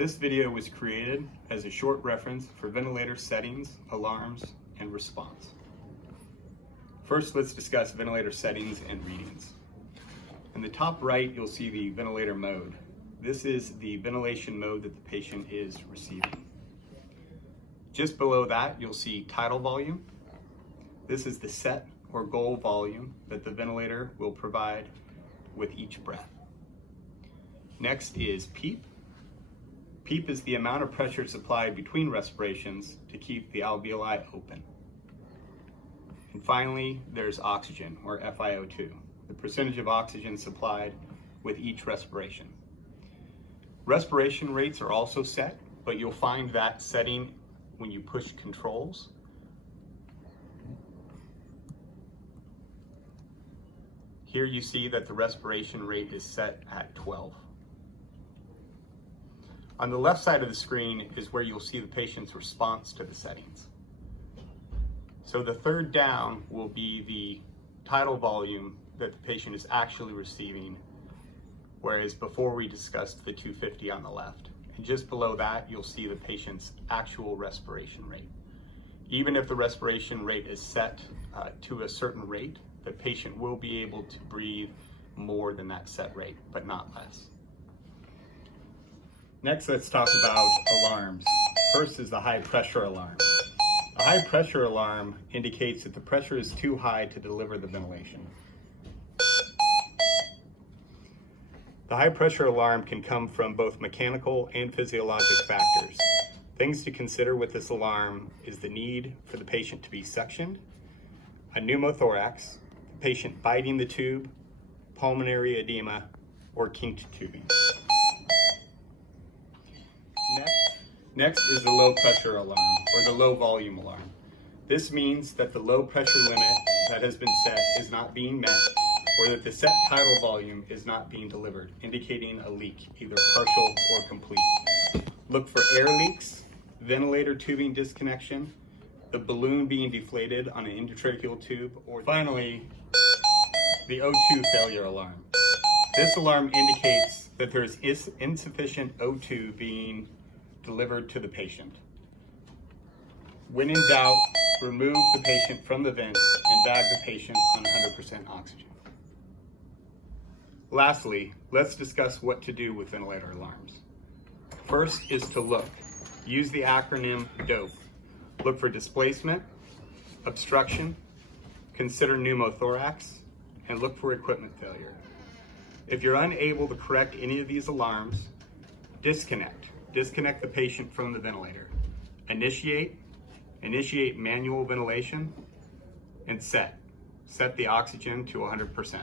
This video was created as a short reference for ventilator settings, alarms, and response. First, let's discuss ventilator settings and readings. In the top right, you'll see the ventilator mode. This is the ventilation mode that the patient is receiving. Just below that, you'll see tidal volume. This is the set or goal volume that the ventilator will provide with each breath. Next is PEEP. PEEP is the amount of pressure supplied between respirations to keep the alveoli open. And finally, there's oxygen, or FiO2, the percentage of oxygen supplied with each respiration. Respiration rates are also set, but you'll find that setting when you push controls. Here you see that the respiration rate is set at 12. On the left side of the screen is where you'll see the patient's response to the settings. So the third down will be the tidal volume that the patient is actually receiving, whereas before we discussed the 250 on the left. And just below that, you'll see the patient's actual respiration rate. Even if the respiration rate is set to a certain rate, the patient will be able to breathe more than that set rate, but not less. Next, let's talk about alarms. First is the high pressure alarm. A high pressure alarm indicates that the pressure is too high to deliver the ventilation. The high pressure alarm can come from both mechanical and physiologic factors. Things to consider with this alarm is the need for the patient to be suctioned, a pneumothorax, the patient biting the tube, pulmonary edema, or kinked tubing. Next is the low pressure alarm, or the low volume alarm. This means that the low pressure limit that has been set is not being met, or that the set tidal volume is not being delivered, indicating a leak, either partial or complete. Look for air leaks, ventilator tubing disconnection, the balloon being deflated on an endotracheal tube, or finally, the O2 failure alarm. This alarm indicates that there is insufficient O2 being delivered to the patient. When in doubt, remove the patient from the vent and bag the patient on 100% oxygen. Lastly, let's discuss what to do with ventilator alarms. First is to look. Use the acronym DOPE. Look for displacement, obstruction, consider pneumothorax, and look for equipment failure. If you're unable to correct any of these alarms, disconnect. Disconnect the patient from the ventilator. Initiate manual ventilation, and set the oxygen to 100%.